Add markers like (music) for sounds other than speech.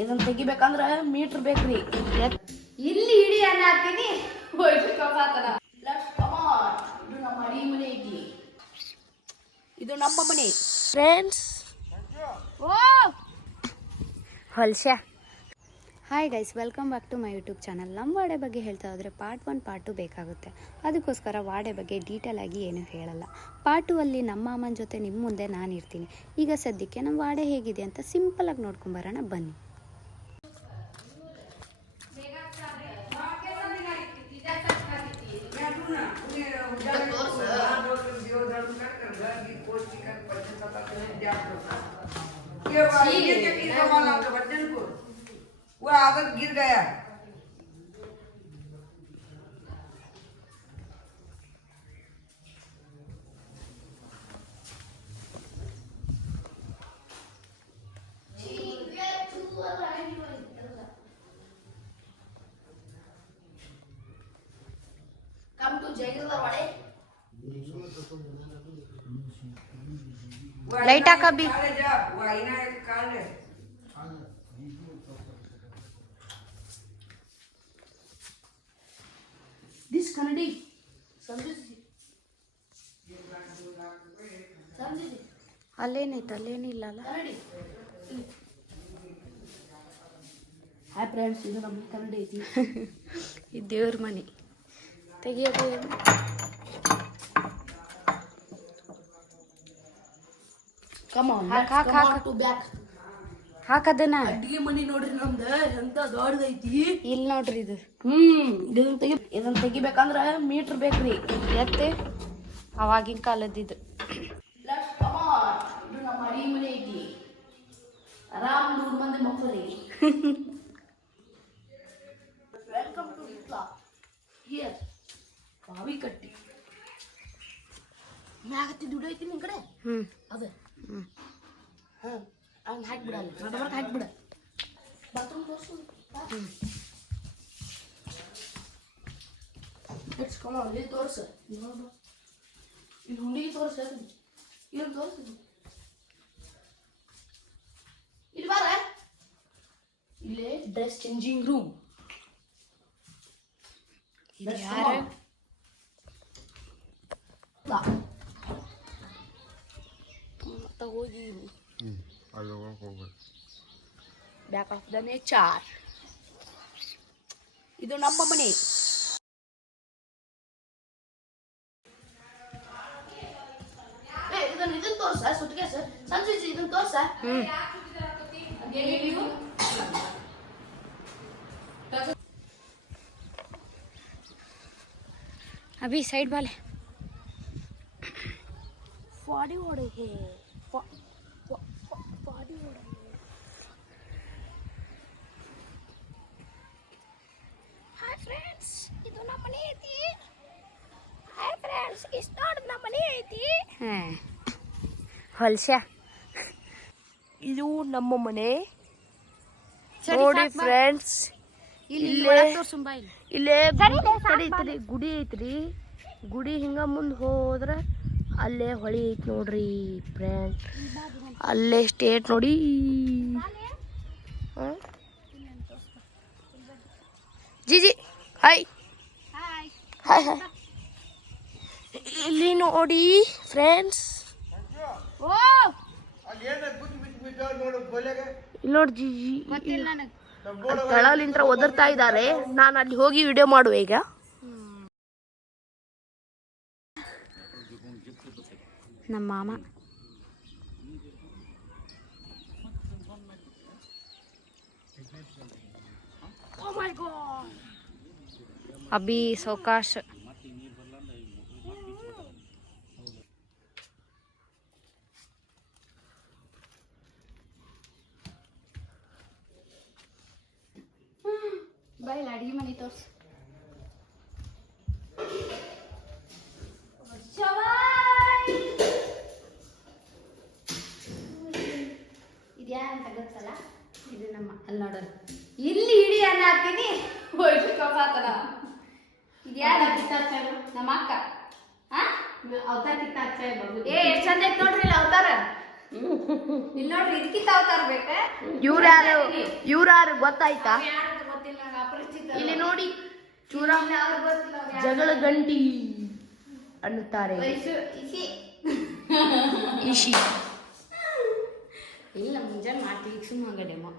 ಇದನ್ನ ತೆಗಿಬೇಕಂದ್ರ ಮೀಟರ್ ಬೇಕ್ರಿ. ಇಲ್ಲಿ ಇಡಿ ಅನ್ನ ಹಾಕ್ತೀನಿ. ಇದು ನಮ್ಮ ಮನೆ ಇದು ನಮ್ಮ ಮನೆ. ಫ್ರೆಂಡ್ಸ್ ಓ! ಹೊಲ್ಸ hi guys welcome back to my YouTube channel ನಮ್ಮ ವಾಡೆ ಬಗ್ಗೆ ಹೇಳ್ತಾ ಹೋದರೆ ಪಾರ್ಟ್ ಒನ್ ಪಾರ್ಟ್ ಟು ಬೇಕಾಗುತ್ತೆ. ಅದಕ್ಕೋಸ್ಕರ ವಾಡೆ ಬಗ್ಗೆ ಡೀಟೇಲ್ ಆಗಿ ಏನು ಹೇಳಲ್ಲ. ಪಾರ್ಟ್ ಟು ಅಲ್ಲಿ ನಮ್ಮ ಅಮ್ಮನ ಜೊತೆ ನಿಮ್ಮ ಮುಂದೆ ನಾನು ಇರ್ತೀನಿ. ಈಗ ಸದ್ಯಕ್ಕೆ ನಮ್ಮ ವಾಡೆ ಹೇಗಿದೆ ಅಂತ ಸಿಂಪಲ್ ಆಗಿ ನೋಡ್ಕೊಂಬರೋಣ ಬನ್ನಿ. वो आदत गिर गया Come तो Jagadwara. ಲೈಟ್ ಹಾಕ ಬಿ. ದಿಸ್ ಕನ್ನಡಿ ಅಲ್ಲೇನೈತೆ ಅಲ್ಲೇನಿಲ್ಲ ಅಲ್ಲ? ಹಾಯ್ ಫ್ರೆಂಡ್ಸ್ ಇದು ನಮ್ಮ ಕನ್ನಡಿ ಐತಿ. (laughs) ಈ ದೇವ್ರ ಮನೆ. ತೆಗಿಯೋದು ಕಮ್ ಆನ್ ಹಾಕ್, ಹಾಕ್, ಹಾಕ್. ಟು ಬ್ಯಾಕ್ ಹಾಕದನ ಅಡ್ಗೆ ಮನಿ ನೋಡ್ರಿ ನಮ್ದು ಎಂತ ದೊಡ್ಡದೈತಿ. ಇಲ್ಲಿ ನೋಡ್ರಿ ಇದು. ಹ್ಮ್ ಇದನ್ನ ತೆಗಿ ಇದನ್ನ ತೆಗಿಬೇಕಂದ್ರ ಮೀಟರ್ ಬೇಕ್ರಿ. ಎತ್ತೆ. ಅವಾಗಿನ ಕಾಲದ. ಇದು. ನಮ್ಮ ಅಡಿ ಮನೆ ಐತಿ. ಆರಾಮ್ ನೂರ್ ಮಂದಿ ಮಕ್ಕಳಿ ವೆಲ್ಕಮ್ ಟು ಇತ್ಲಾ ಹಿಯರ್ ಬಾವಿ ಕಟ್ಟಿ. ಮ್ಯಾಗತ್ತಿ ದುಡ್ಡು ಐತಿ ನಿನ್ ಕಡೆ? ಹ್ಮ್. ಅದ. ಹ್ಮ್. ಹಾ ಹಂಗ ಹಾಕ್ಬಿಡಲ್ಲ ನಡಬರ್ಕ ಹಾಕ್ಬಿಡ ಬಾತ್ರೂಮ್ ತೋರ್ಸು ಇಟ್ಸ್ ಕಮ ಇಲ್ಲಿ ತೋರ್ಸ ಇಲ್ಲಿ ಹುಂಡಿಗೆ ತೋರ್ಸ ಇಲ್ಲಿ ತೋರ್ಸ ಇಲ್ಲಿ ಬಾರ ಇಲ್ಲೇ ಡ್ರೆಸ್ ಚೇಂಜಿಂಗ್ ರೂಮ್ ಯಾರು ಮತ್ತೆ ಹೋಗಿ ಬ್ಯಾಕ್ ಆಫ್ ದ ನೇಚರ್ ಇದು ನಮ್ಮ ಮನೆ ಏ, ಇದನ್ನ ಇದನ್ನ ತೋರ್ಸ ಸುಟ್ಟಿಗೆ ಸರ್ ಸಂಜೆ ಇದನ್ನ ತೋರ್ಸ ಹ್ಞೂ ನೀವು ಅಭಿ ಸೈಡ್ ಬಾಲೆ ಫಾಡಿ ಹೊಡೆಗೆ ಫಾಡಿ ಹೊಡೆಗೆ ಹಾಯ್ ಫ್ರೆಂಡ್ಸ್ ಇದು ನಮ್ಮ ಮನೆ ಐತಿ? ಹಾಯ್ ಫ್ರೆಂಡ್ಸ್ ಇಷ್ಟ ನೋಡಿ ನಮ್ಮ ಮನೆ ಐತಿ? ಹ್ಮ್ ಹೊಲ್ಸ ಇದು ನಮ್ಮ ಮನೆ. ಸರಿ, ನೋಡಿ ಫ್ರೆಂಡ್ಸ್ ಇಲ್ಲಿ ಇಲ್ಲೇ- ಗುಡಿ ಐತ್ರಿ. ಗುಡಿ ಹಿಂಗ ಮುಂದೆ ಹೋದ್ರ ಅಲ್ಲೇ ಹೊಳಿ ಐತಿ ನೋಡ್ರಿ ಫ್ರೆಂಡ್ ಅಲ್ಲೇ ಸ್ಟೇಟ್ ನೋಡಿ? ಜಿ ಜಿ ಹಾಯ್. ಹಾಯ್ ಹಾಯ್ ಇಲ್ಲಿ ನೋಡಿ ಫ್ರೆಂಡ್ಸ್. ಓ! ಇಲ್ಲಿ ನೋಡಿ ತಳಲಿಂತ್ರ ಒದರ್ತಾ ಇದ್ದಾರೆ ನಾನು ಅಲ್ಲಿ ಹೋಗಿ ವಿಡಿಯೋ ಮಾಡುವ ಈಗ. ನಮ್ಮ ಮಾಮ. ಅಭಿ ಸೌಕಾಶ್. ಬೈ ಅಡಿಗೆ ಮನೆ ತೋರ್ಸು. ಇದ್ಯಾರಂತ ಗೊತ್ತಲ್ಲ? ಇದು ನಮ್ಮ ಅಲ್ಲಿ ನೋಡೋದು. ಇಲ್ಲಿ ಇಡಿ ಅನ್ನ ಹಾಕ್ತೀನಿ ಹೋಯ್ತು ನಮ್ಮ ಅಕ್ಕ? ಹಾ ಅವತಾರ ಕಿತ್ತಾಚಾರ ಬಾಬು ಏ ಎಷ್ಟು ಚಂದ ಐತೆ ನೋಡ್ರಿ ಇಲ್ಲಿ ಅವತಾರ. ಇಲ್ಲಿ ನೋಡ್ರಿ ಇದಕ್ಕಿಂತ ಅವತಾರ ಬೇಕಾ? ಇವ್ರ್ಯಾರು ಇವ್ರ್ಯಾರು ಗೊತ್ತಾಯ್ತಾ? ಗೊತ್ತಿಲ್ಲ ನಂಗೆ ಅಪರಿಚಿತ ಇಲ್ಲಿ ನೋಡಿ. ಚೂರ ಅವ್ರು ಗೊತ್ತಿಲ್ಲ ಜಗಳ ಗಂಟಿ ಅನ್ನುತ್ತಾರೆ. ಇಸಿ. ಇಶಿ ಇಲ್ಲ ಮುಂಜಾನೆ ಮಾಡ್ತೀವಿ ಸುಮ್ಮನೆ ಡೆಮೋ